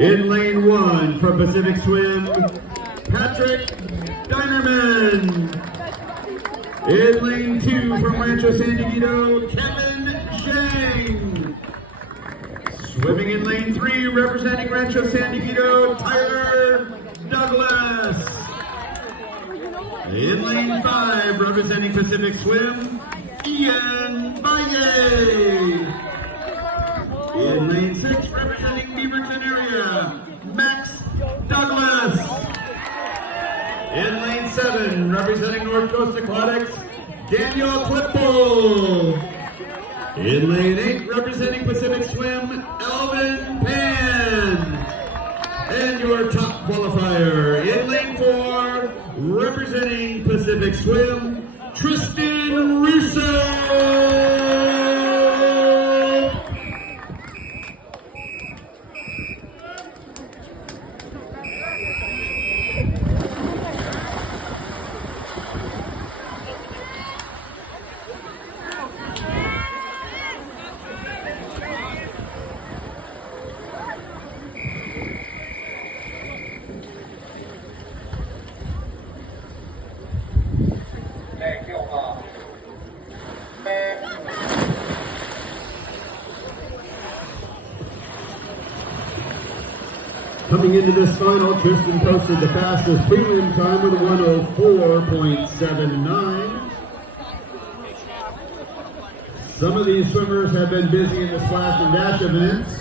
In lane 1 for Pacific Swim, Patrick Dinerman. In lane 2 from Rancho San Diego, Kevin Zhang. Swimming in lane 3, representing Rancho San Diego, Tyler Douglas. In lane 5, representing Pacific Swim, Ian Valle. In lane 6, representing Beaverton area, Max Douglas. In lane 7, representing North Coast Aquatics, Daniel Klippel. In lane 8, representing Pacific Swim, Elvin Pan. And your top qualifier in lane 4, representing Pacific Swim, Tristan Russo. Coming into this final, Tristan posted the fastest prelim time with a 104.79. Some of these swimmers have been busy in the splash and dash events.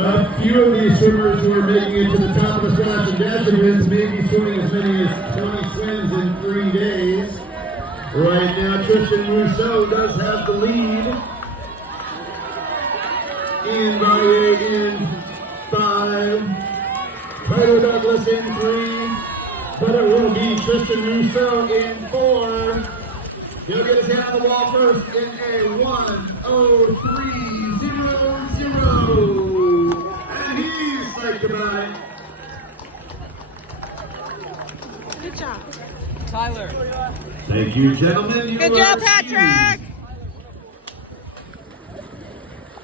A few of these swimmers who are making it to the top of the splash and dash events may be swimming as many as 20 swims in 3 days. Right now, Tristan Rousseau does have the lead. Ian Valle in 5. Tyler Douglas in 3. But it will be Tristan Rousseau in 4. He'll get his hand on the wall first in a 1:03.00. Goodbye. Good job, Tyler. Thank you, gentlemen. Good job, Patrick.